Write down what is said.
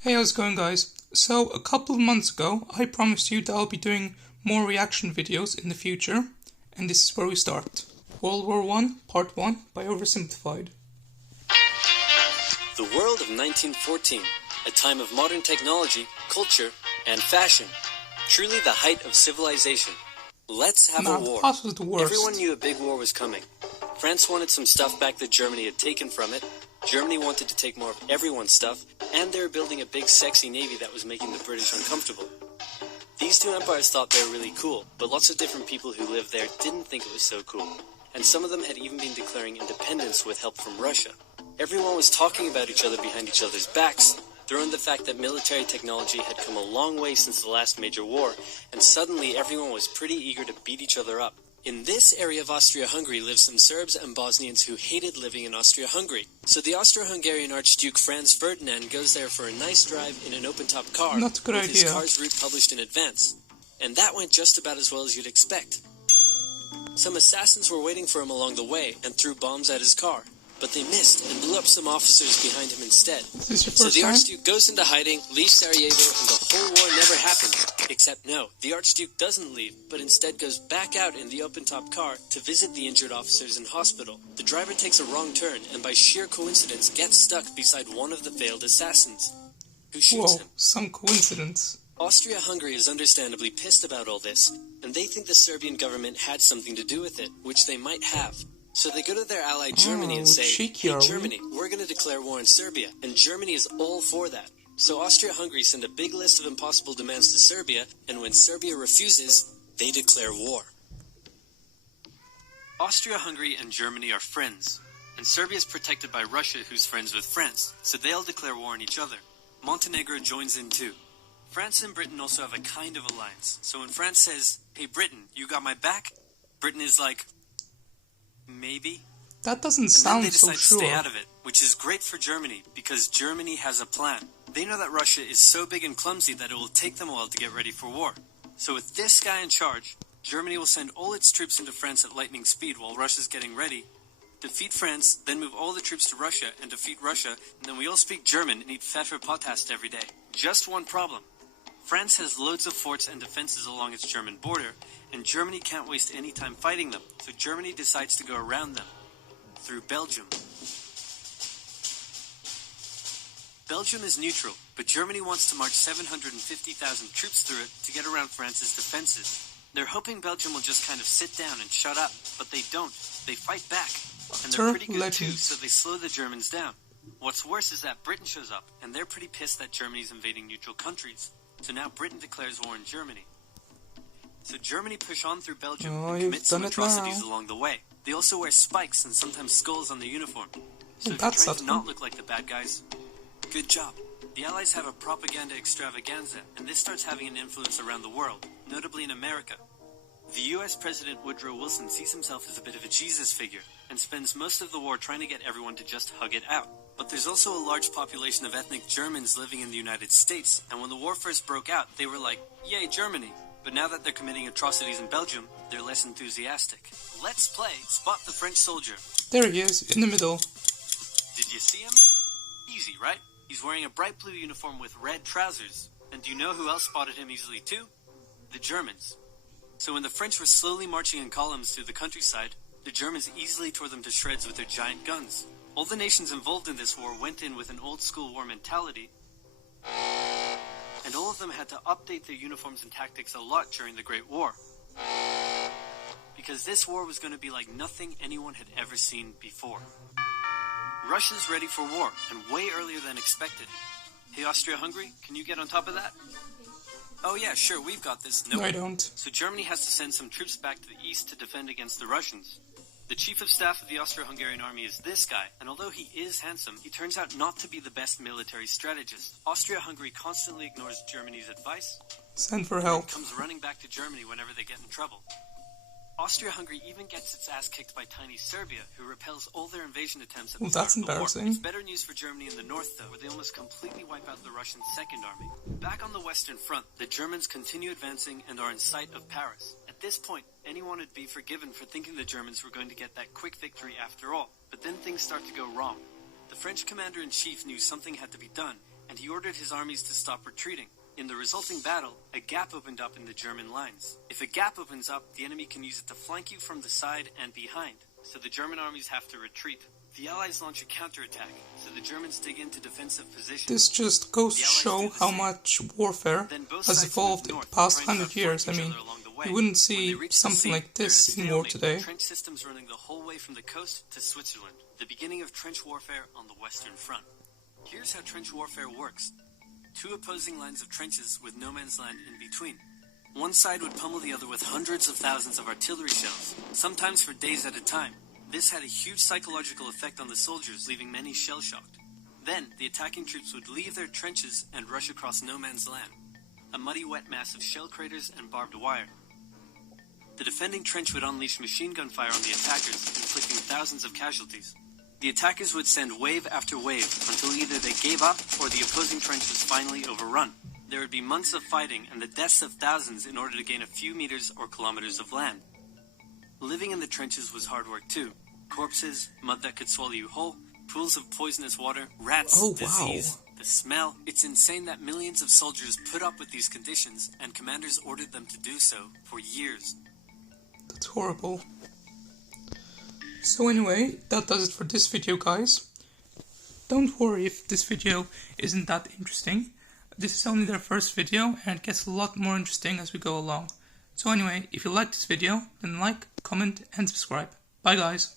Hey, how's it going, guys? So, a couple of months ago, I promised you that I'll be doing more reaction videos in the future, and this is where we start. World War I, Part 1 by Oversimplified. The world of 1914, a time of modern technology, culture, and fashion. Truly the height of civilization. Let's have a war. That was the worst. Everyone knew a big war was coming. France wanted some stuff back that Germany had taken from it. Germany wanted to take more of everyone's stuff, and they were building a big sexy navy that was making the British uncomfortable. These two empires thought they were really cool, but lots of different people who lived there didn't think it was so cool. And some of them had even been declaring independence with help from Russia. Everyone was talking about each other behind each other's backs, throwing the fact that military technology had come a long way since the last major war, and suddenly everyone was pretty eager to beat each other up. In this area of Austria-Hungary lived some Serbs and Bosnians who hated living in Austria-Hungary. So the Austro-Hungarian Archduke Franz Ferdinand goes there for a nice drive in an open-top car Not a good with idea. his car's route published in advance. And that went just about as well as you'd expect. Some assassins were waiting for him along the way and threw bombs at his car. But they missed and blew up some officers behind him instead. Is this your So first the time? Archduke goes into hiding, leaves Sarajevo, and the whole war never happened. Except no, the Archduke doesn't leave, but instead goes back out in the open-top car to visit the injured officers in hospital. The driver takes a wrong turn and by sheer coincidence gets stuck beside one of the failed assassins, who shoots Whoa, him. some coincidence. Austria-Hungary is understandably pissed about all this, and they think the Serbian government had something to do with it, which they might have. So they go to their ally Germany and say, cheeky, hey are we? Germany, we're going to declare war on Serbia, and Germany is all for that. So Austria-Hungary send a big list of impossible demands to Serbia, and when Serbia refuses, they declare war. Austria-Hungary and Germany are friends, and Serbia is protected by Russia, who's friends with France, so they all declare war on each other. Montenegro joins in too. France and Britain also have a kind of alliance, so when France says, hey Britain, you got my back? Britain is like, maybe? That doesn't And then sound they so decide to stay sure. out of it, which is great for Germany, because Germany has a plan. They know that Russia is so big and clumsy that it will take them a while to get ready for war. So with this guy in charge, Germany will send all its troops into France at lightning speed while Russia's getting ready, defeat France, then move all the troops to Russia and defeat Russia, and then we all speak German and eat Pfefferpotast every day. Just one problem. France has loads of forts and defenses along its German border, and Germany can't waste any time fighting them, so Germany decides to go around them, through Belgium. Belgium is neutral, but Germany wants to march 750,000 troops through it to get around France's defenses. They're hoping Belgium will just kind of sit down and shut up, but they don't. They fight back, and they're pretty good too, so they slow the Germans down. What's worse is that Britain shows up, and they're pretty pissed that Germany's invading neutral countries. So now Britain declares war on Germany. So Germany push on through Belgium and you've commit some done it atrocities now. along the way. They also wear spikes and sometimes skulls on the uniform. So if you're That's trying to subtle. not look like the bad guys, good job. The Allies have a propaganda extravaganza, and this starts having an influence around the world, notably in America. The US President Woodrow Wilson sees himself as a bit of a Jesus figure, and spends most of the war trying to get everyone to just hug it out. But there's also a large population of ethnic Germans living in the United States, and when the war first broke out, they were like, yay, Germany. But now that they're committing atrocities in Belgium, they're less enthusiastic. Let's play Spot the French Soldier. There he is, in the middle. Did you see him? Easy, right? He's wearing a bright blue uniform with red trousers. And do you know who else spotted him easily too? The Germans. So when the French were slowly marching in columns through the countryside, the Germans easily tore them to shreds with their giant guns. All the nations involved in this war went in with an old-school war mentality, and all of them had to update their uniforms and tactics a lot during the Great War. Because this war was going to be like nothing anyone had ever seen before. Russia's ready for war, and way earlier than expected. Hey, Austria-Hungary, can you get on top of that? Oh yeah, sure, we've got this. No, I don't. So Germany has to send some troops back to the east to defend against the Russians. The chief of staff of the Austro-Hungarian army is this guy, and although he is handsome, he turns out not to be the best military strategist. Austria-Hungary constantly ignores Germany's advice, Send for and help. comes running back to Germany whenever they get in trouble. Austria-Hungary even gets its ass kicked by tiny Serbia, who repels all their invasion attempts at the Well, start that's of the war. embarrassing. It's better news for Germany in the north, though, where they almost completely wipe out the Russian Second Army. Back on the Western Front, the Germans continue advancing and are in sight of Paris. At this point, anyone would be forgiven for thinking the Germans were going to get that quick victory after all. But then things start to go wrong. The French commander-in-chief knew something had to be done, and he ordered his armies to stop retreating. In the resulting battle, a gap opened up in the German lines. If a gap opens up, the enemy can use it to flank you from the side and behind, so the German armies have to retreat. The Allies launch a counterattack, so the Germans dig into defensive positions. This just goes to show how much warfare has evolved in the past 100 years. I mean, you wouldn't see something like this in war today. Trench systems running the whole way from the coast to Switzerland, the beginning of trench warfare on the Western Front. Here's how trench warfare works. Two opposing lines of trenches with no man's land in between. One side would pummel the other with hundreds of thousands of artillery shells, sometimes for days at a time. This had a huge psychological effect on the soldiers, leaving many shell-shocked. Then, the attacking troops would leave their trenches and rush across no man's land, a muddy wet mass of shell craters and barbed wire. The defending trench would unleash machine gun fire on the attackers, inflicting thousands of casualties. The attackers would send wave after wave until either they gave up or the opposing trench was finally overrun. There would be months of fighting and the deaths of thousands in order to gain a few meters or kilometers of land. Living in the trenches was hard work too. Corpses, mud that could swallow you whole, pools of poisonous water, rats, disease, the smell. It's insane that millions of soldiers put up with these conditions and commanders ordered them to do so for years. That's horrible. So anyway, that does it for this video, guys. Don't worry if this video isn't that interesting. This is only their first video and it gets a lot more interesting as we go along. So anyway, if you like this video, then like, comment and subscribe. Bye guys.